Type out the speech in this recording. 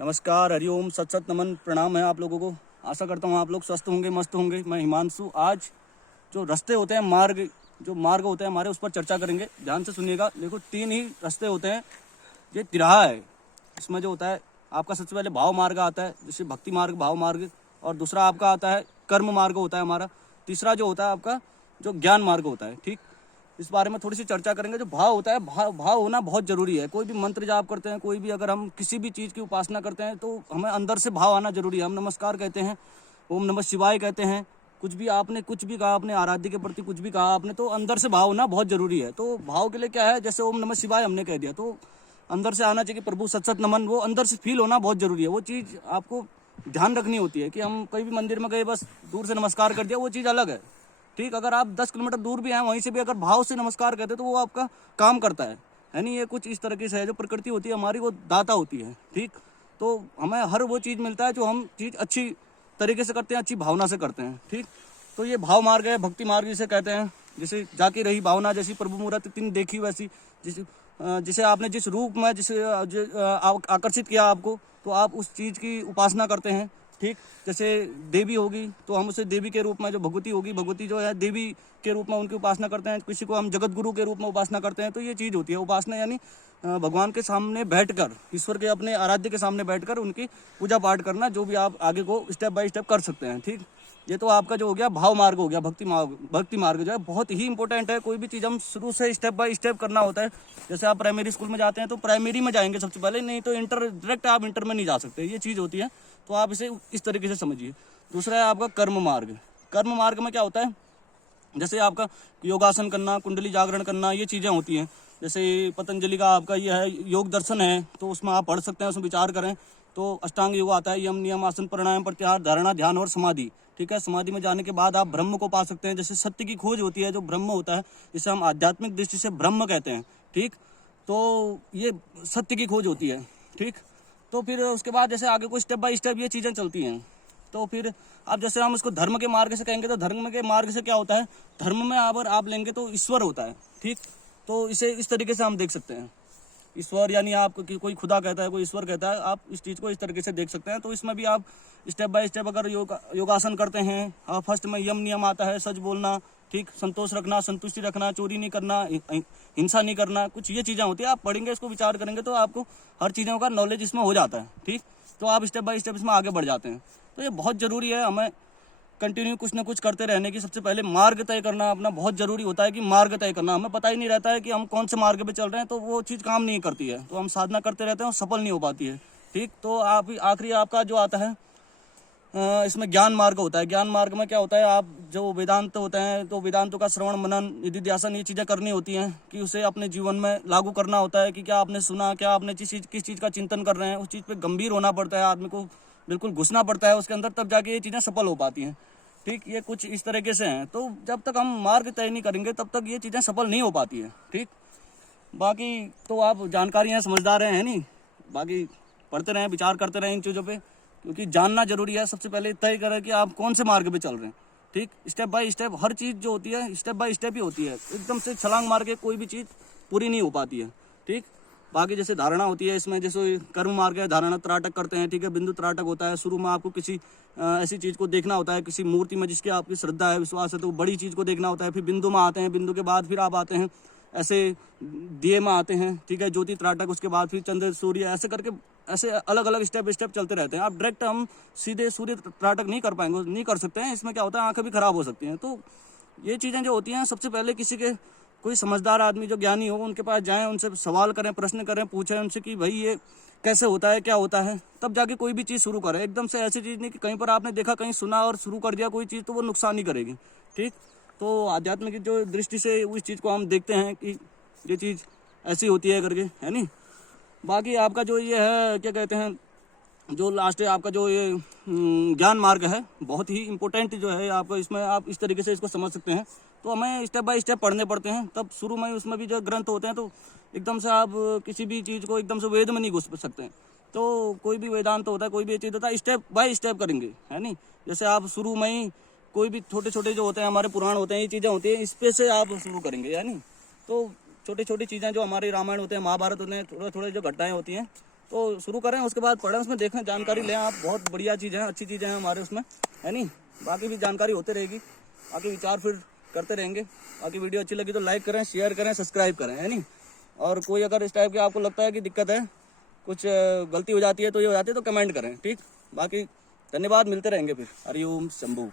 नमस्कार, हरिओम, सत सत नमन, प्रणाम है आप लोगों को। आशा करता हूँ आप लोग स्वस्थ होंगे, मस्त होंगे। मैं हिमांशु आज जो रास्ते होते हैं, मार्ग होते हैं हमारे, उस पर चर्चा करेंगे। ध्यान से सुनिएगा। देखो, 3 ही रास्ते होते हैं। ये तिराहा है। इसमें जो होता है आपका, सबसे पहले भाव मार्ग आता है, जैसे भक्ति मार्ग, भाव मार्ग। और दूसरा आपका आता है कर्म मार्ग होता है हमारा। तीसरा जो होता है आपका जो ज्ञान मार्ग होता है। ठीक, इस बारे में थोड़ी सी चर्चा करेंगे। जो भाव होता है, भाव होना बहुत जरूरी है। कोई भी मंत्र जाप करते हैं, कोई भी अगर हम किसी भी चीज़ की उपासना करते हैं, तो हमें अंदर से भाव आना जरूरी है। हम नमस्कार कहते हैं, ओम नमः शिवाय कहते हैं, कुछ भी आपने कुछ भी कहा, अपने आराध्य के प्रति कुछ भी कहा आपने, तो अंदर से भाव होना बहुत जरूरी है। तो भाव के लिए क्या है, जैसे ओम नमः शिवाय हमने कह दिया, तो अंदर से आना चाहिए प्रभु सत सत नमन। वो अंदर से फील होना बहुत जरूरी है। वो चीज़ आपको ध्यान रखनी होती है कि हम कहीं भी मंदिर में गए, बस दूर से नमस्कार कर दिया, वो चीज़ अलग है। ठीक, अगर आप 10 किलोमीटर दूर भी हैं, वहीं से भी अगर भाव से नमस्कार कहते हैं, तो वो आपका काम करता है नहीं। ये कुछ इस तरीके से है। जो प्रकृति होती है हमारी, वो दाता होती है। ठीक, तो हमें हर वो चीज़ मिलता है जो हम चीज़ अच्छी तरीके से करते हैं, अच्छी भावना से करते हैं। ठीक, तो ये भाव मार्ग है, भक्ति मार्ग जिसे कहते हैं। जैसे जाकी रही भावना, जैसी प्रभु मूर्त तीन देखी वैसी। जिसे आपने जिस रूप में आकर्षित किया आपको, तो आप उस चीज़ की उपासना करते हैं। ठीक, जैसे देवी होगी तो हम उसे देवी के रूप में, जो भगवती होगी, भगवती जो है देवी के रूप में उनकी उपासना करते हैं। किसी को हम जगत गुरु के रूप में उपासना करते हैं। तो ये चीज़ होती है उपासना, यानी भगवान के सामने बैठकर, ईश्वर के अपने आराध्य के सामने बैठकर उनकी पूजा पाठ करना, जो भी आप आगे को स्टेप बाय स्टेप कर सकते हैं। ठीक, ये तो आपका जो हो गया भाव मार्ग हो गया। भक्ति मार्ग जो है बहुत ही इंपॉर्टेंट है। कोई भी चीज़ हम शुरू से स्टेप बाय स्टेप करना होता है। जैसे आप प्राइमरी स्कूल में जाते हैं, तो प्राइमरी में जाएंगे सबसे पहले, नहीं तो डायरेक्ट आप इंटर में नहीं जा सकते। ये चीज़ होती है, तो आप इसे इस तरीके से समझिए। दूसरा है आपका कर्म मार्ग। कर्म मार्ग में क्या होता है, जैसे आपका योगासन करना, कुंडली जागरण करना, ये चीज़ें होती हैं। जैसे पतंजलि का आपका ये है योग दर्शन है, तो उसमें आप पढ़ सकते हैं, उसमें विचार करें। तो अष्टांग योग आता है, यम नियम आसन प्राणायाम प्रत्याहार धारणा ध्यान और समाधि। ठीक है, समाधि में जाने के बाद आप ब्रह्म को पा सकते हैं। जैसे सत्य की खोज होती है, जो ब्रह्म होता है, जिसे हम आध्यात्मिक दृष्टि से ब्रह्म कहते हैं। ठीक, तो ये सत्य की खोज होती है। ठीक, तो फिर उसके बाद जैसे आगे को स्टेप बाय स्टेप ये चीज़ें चलती हैं। तो फिर अब जैसे हम इसको धर्म के मार्ग से कहेंगे, तो धर्म के मार्ग से क्या होता है, धर्म में अगर आप लेंगे तो ईश्वर होता है। ठीक, तो इसे इस तरीके से हम देख सकते हैं। ईश्वर यानी आप कोई खुदा कहता है, कोई ईश्वर कहता है, आप इस चीज़ को इस तरीके से देख सकते हैं। तो इसमें भी आप स्टेप बाय स्टेप अगर योगासन करते हैं, फर्स्ट में यम नियम आता है, सच बोलना, ठीक, संतोष रखना, संतुष्टि रखना, चोरी नहीं करना, हिंसा नहीं करना, कुछ ये चीज़ें होती है। आप पढ़ेंगे, इसको विचार करेंगे, तो आपको हर चीज़ों का नॉलेज इसमें हो जाता है। ठीक, तो आप स्टेप बाय स्टेप इसमें आगे बढ़ जाते हैं। तो ये बहुत ज़रूरी है, हमें कंटिन्यू कुछ ना कुछ करते रहने की। सबसे पहले मार्ग तय करना अपना बहुत ज़रूरी होता है, कि मार्ग तय करना। हमें पता ही नहीं रहता है कि हम कौन से मार्ग पे चल रहे हैं, तो वो चीज़ काम नहीं करती है। तो हम साधना करते रहते हैं और सफल नहीं हो पाती है। ठीक, तो आप आखिरी आपका जो आता है, इसमें ज्ञान मार्ग होता है। ज्ञान मार्ग में क्या होता है, आप जो वेदांत होते हैं, तो वेदांतों का श्रवण मनन निधिध्यासन, ये चीज़ें करनी होती हैं, कि उसे अपने जीवन में लागू करना होता है। कि क्या आपने सुना, क्या आपने किस चीज़ का चिंतन कर रहे हैं, उस चीज़ पे गंभीर होना पड़ता है, आदमी को बिल्कुल घुसना पड़ता है उसके अंदर, तब जाके ये चीज़ें सफल हो पाती हैं। ठीक, ये कुछ इस तरीके से हैं। तो जब तक हम मार्ग तय नहीं करेंगे, तब तक ये चीज़ें सफल नहीं हो पाती है। ठीक, बाकी तो आप जानकारी हैं, समझदार हैं, नहीं? बाकी पढ़ते रहें, विचार करते रहें इन चीज़ों पे, क्योंकि जानना जरूरी है। सबसे पहले तय करें कि आप कौन से मार्ग पे चल रहे हैं। ठीक, स्टेप बाय स्टेप हर चीज़ जो होती है, स्टेप बाय स्टेप ही होती है। एकदम से छलांग मार के कोई भी चीज़ पूरी नहीं हो पाती है। ठीक, बाकी जैसे धारणा होती है, इसमें जैसे कर्म मार्ग है, धारणा त्राटक करते हैं। ठीक है, बिंदु त्राटक होता है। शुरू में आपको किसी ऐसी चीज़ को देखना होता है, किसी मूर्ति में जिसकी आपकी श्रद्धा है, विश्वास है, तो बड़ी चीज़ को देखना होता है। फिर बिंदु में आते हैं, बिंदु के बाद फिर आप आते हैं ऐसे दिए में आते हैं। ठीक है, ज्योति त्राटक, उसके बाद फिर चंद्र सूर्य, ऐसे करके ऐसे अलग अलग स्टेप स्टेप चलते रहते हैं। आप डायरेक्ट हम सीधे सूर्य त्राटक नहीं कर पाएंगे, नहीं कर सकते हैं। इसमें क्या होता है, आंखें भी खराब हो सकती हैं। तो ये चीज़ें जो होती हैं, सबसे पहले किसी के कोई समझदार आदमी जो ज्ञानी हो, उनके पास जाएं, उनसे सवाल करें, प्रश्न करें, पूछें उनसे कि भाई ये कैसे होता है, क्या होता है, तब जाके कोई भी चीज़ शुरू करें। एकदम से ऐसी चीज़ नहीं कि कहीं पर आपने देखा, कहीं सुना और शुरू कर दिया कोई चीज़, तो वो नुकसान ही करेगी। ठीक, तो आध्यात्म की जो दृष्टि से उस चीज़ को हम देखते हैं कि ये चीज़ ऐसी होती है करके, है नहीं? बाकी आपका जो ये है, क्या कहते हैं, जो लास्ट है आपका जो ये ज्ञान मार्ग है, बहुत ही इम्पोर्टेंट जो है आपको। इसमें आप इस तरीके से इसको समझ सकते हैं। तो हमें स्टेप बाय स्टेप पढ़ने पड़ते हैं। तब शुरू में उसमें भी जो ग्रंथ होते हैं, तो एकदम से आप किसी भी चीज़ को एकदम से वेद में नहीं घुस सकते हैं। तो कोई भी वेदांत होता है, कोई भी चीज़ होता है, स्टेप बाय स्टेप करेंगे, है नहीं? जैसे आप शुरू में ही कोई भी छोटे छोटे जो होते हैं, हमारे पुराण होते हैं, ये चीज़ें होती हैं, इस पे से आप शुरू करेंगे, है नहीं? तो छोटी छोटी चीज़ें जो हमारे रामायण होते हैं, महाभारत होते हैं, थोड़े थोड़े जो घटनाएं होती हैं, तो शुरू करें, उसके बाद पढ़ें, उसमें देखें, जानकारी लें आप। बहुत बढ़िया चीज़ है, अच्छी चीज़ें हैं हमारे उसमें, है नहीं। बाकी भी जानकारी होते रहेगी, बाकी विचार फिर करते रहेंगे। बाकी वीडियो अच्छी लगी तो लाइक करें, शेयर करें, सब्सक्राइब करें, है नहीं। और कोई अगर इस टाइप के आपको लगता है कि दिक्कत है, कुछ गलती हो जाती है तो ये हो जाती है तो कमेंट करें, ठीक। बाकी धन्यवाद, मिलते रहेंगे फिर। हरिओम शंभू।